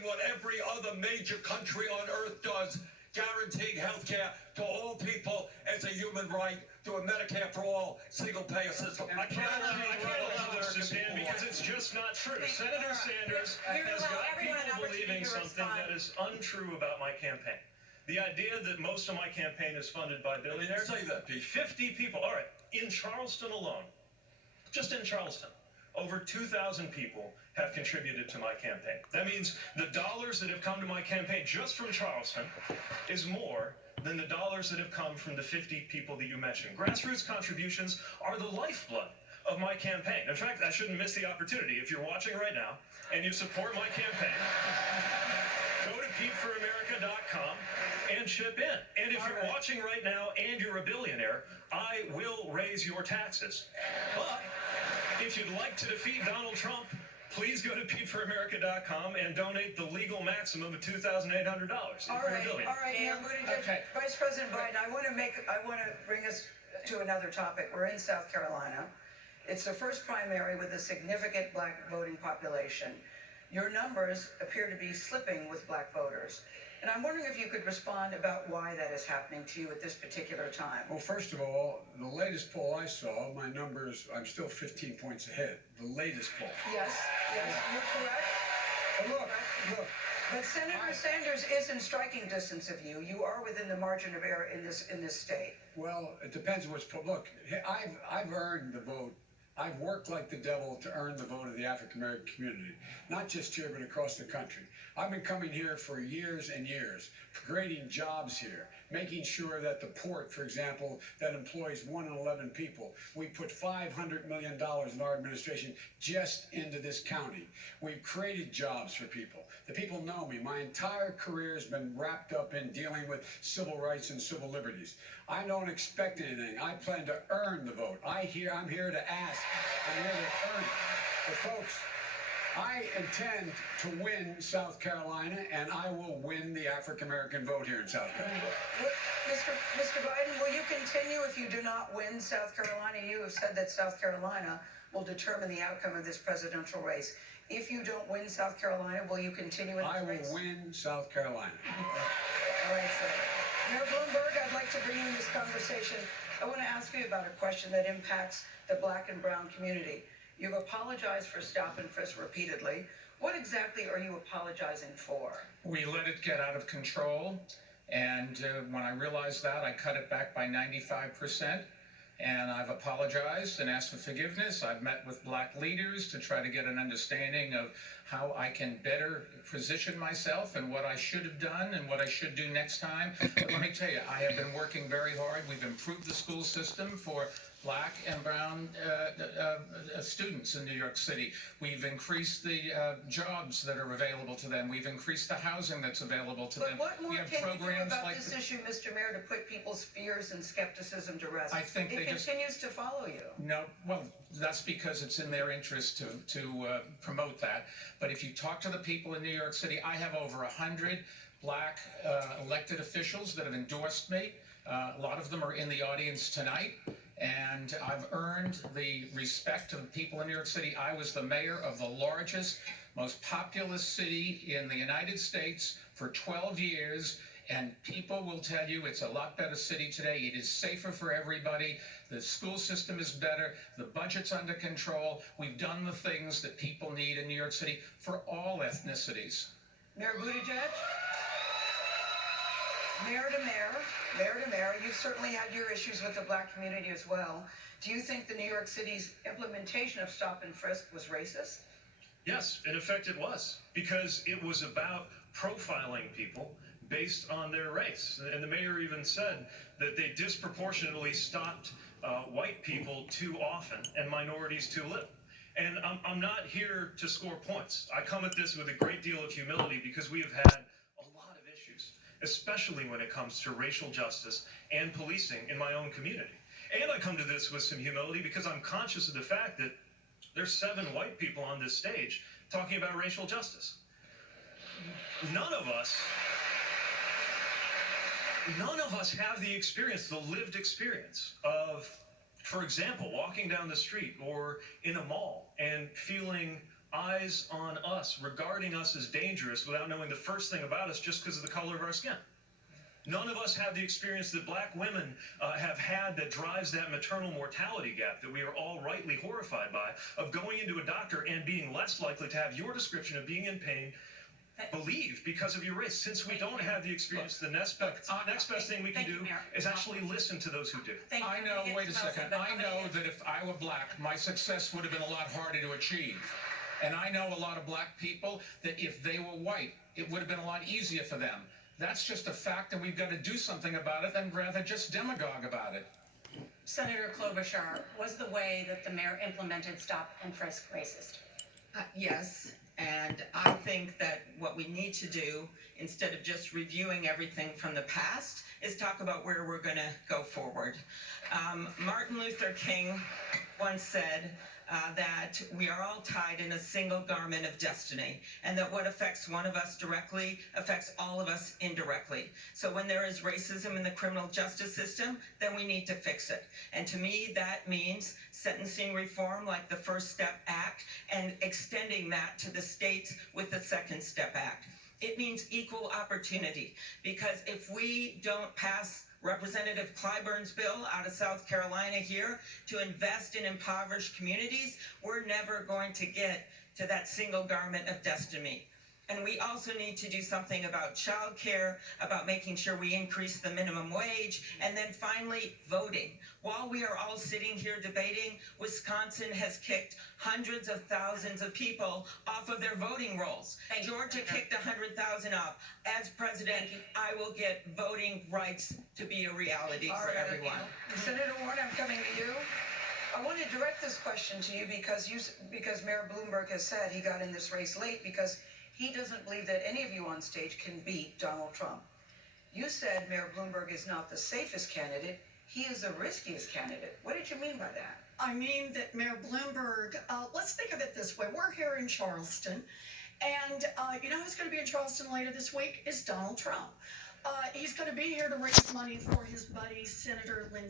doing what every other major country on earth does, guaranteeing health care to all people as a human right, through a Medicare for all single-payer system. I can't allow this to stand because it's just not true. Senator Sanders has got people believing something that is untrue about my campaign. The idea that most of my campaign is funded by billionaires. Say that, Pete. 50 people. All right. In Charleston alone, just in Charleston, over 2,000 people have contributed to my campaign. That means the dollars that have come to my campaign just from Charleston is more than the dollars that have come from the 50 people that you mentioned. Grassroots contributions are the lifeblood of my campaign. In fact, I shouldn't miss the opportunity. If you're watching right now and you support my campaign, go to PeteForAmerica.com and chip in. And if you're watching right now and you're a billionaire, I will raise your taxes. But if you'd like to defeat Donald Trump, please go to PeteForAmerica.com and donate the legal maximum of $2,800. All right, Mayor Buttigieg, Okay. Vice President Biden, I want to bring us to another topic. We're in South Carolina. It's the first primary with a significant black voting population. Your numbers appear to be slipping with black voters. And I'm wondering if you could respond about why that is happening to you at this particular time. Well, first of all, the latest poll I saw, my numbers, I'm still 15 points ahead. The latest poll. Yes, you're correct. But look. But Senator Sanders is in striking distance of you. You are within the margin of error in this state. Well, it depends on which poll. Look, I've earned the vote. I've worked like the devil to earn the vote of the African American community, not just here, but across the country. I've been coming here for years and years, creating jobs here, making sure that the port, for example, that employs 1 in 11 people, we put $500 million in our administration just into this county. We've created jobs for people. The people know me. My entire career has been wrapped up in dealing with civil rights and civil liberties. I don't expect anything. I plan to earn the vote. I'm here to ask. I'm here to earn it. But folks, I intend to win South Carolina, and I will win the African-American vote here in South Carolina. Mr. Biden, will you continue if you do not win South Carolina? You have said that South Carolina will determine the outcome of this presidential race. If you don't win South Carolina, will you continue in the race? I will win South Carolina. All right, sir. Mayor Bloomberg, I'd like to bring you this conversation. I want to ask you about a question that impacts the black and brown community. You've apologized for stop and frisk repeatedly. What exactly are you apologizing for? We let it get out of control, and when I realized that, I cut it back by 95%, and I've apologized and asked for forgiveness. I've met with black leaders to try to get an understanding of how I can better position myself and what I should have done and what I should do next time. But let me tell you, I have been working very hard. We've improved the school system for black and brown students in New York City. We've increased the jobs that are available to them. We've increased the housing that's available to them. But what more we have can you do programs about like this issue, Mr. Mayor, to put people's fears and skepticism to rest? I think it continues to follow you. No, well, that's because it's in their interest to promote that. But if you talk to the people in New York City, I have over 100 black elected officials that have endorsed me. A lot of them are in the audience tonight. And I've earned the respect of the people in New York City. I was the mayor of the largest, most populous city in the United States for 12 years. And people will tell you it's a lot better city today. It is safer for everybody. The school system is better. The budget's under control. We've done the things that people need in New York City for all ethnicities. Mayor Buttigieg? Mayor to mayor, you've certainly had your issues with the black community as well. Do you think the New York City's implementation of stop and frisk was racist? Yes, in effect it was, because it was about profiling people based on their race. And the mayor even said that they disproportionately stopped white people too often and minorities too little. And I'm not here to score points. I come at this with a great deal of humility because we have had a lot of issues, especially when it comes to racial justice and policing in my own community. And I come to this with some humility because I'm conscious of the fact that there's 7 white people on this stage talking about racial justice. None of us have the experience, the lived experience of, for example, walking down the street or in a mall and feeling eyes on us, regarding us as dangerous without knowing the first thing about us just because of the color of our skin. None of us have the experience that black women have had that drives that maternal mortality gap that we are all rightly horrified by, of going into a doctor and being less likely to have your description of being in pain believed because of your race. Since we don't have the experience, the next best thing we can do is actually listen to those who do. I know, wait a second, I know that if I were black, my success would have been a lot harder to achieve. And I know a lot of black people that if they were white, it would have been a lot easier for them. That's just a fact, and we've got to do something about it than rather just demagogue about it. Senator Klobuchar, was the way that the mayor implemented stop and frisk racist? Yes, and I think that what we need to do, instead of just reviewing everything from the past, is talk about where we're going to go forward. Martin Luther King once said that we are all tied in a single garment of destiny, and that what affects one of us directly affects all of us indirectly. So when there is racism in the criminal justice system, then we need to fix it. And to me, that means sentencing reform like the First Step Act and extending that to the states with the Second Step Act. It means equal opportunity, because if we don't pass Representative Clyburn's bill out of South Carolina here to invest in impoverished communities, we're never going to get to that single garment of destiny. And we also need to do something about child care, about making sure we increase the minimum wage, and then finally voting. While we are all sitting here debating, Wisconsin has kicked hundreds of thousands of people off of their voting rolls. Thank you, Georgia Senator. kicked 100,000 off. As president, I will get voting rights to be a reality All for right, everyone. Senator Warren, I'm coming to you. I want to direct this question to you because Mayor Bloomberg has said he got in this race late because he doesn't believe that any of you on stage can beat Donald Trump. You said Mayor Bloomberg is not the safest candidate. He is the riskiest candidate. What did you mean by that? I mean that Mayor Bloomberg, let's think of it this way. We're here in Charleston, and you know who's going to be in Charleston later this week is Donald Trump. He's going to be here to raise money for his buddy, Senator Lindsey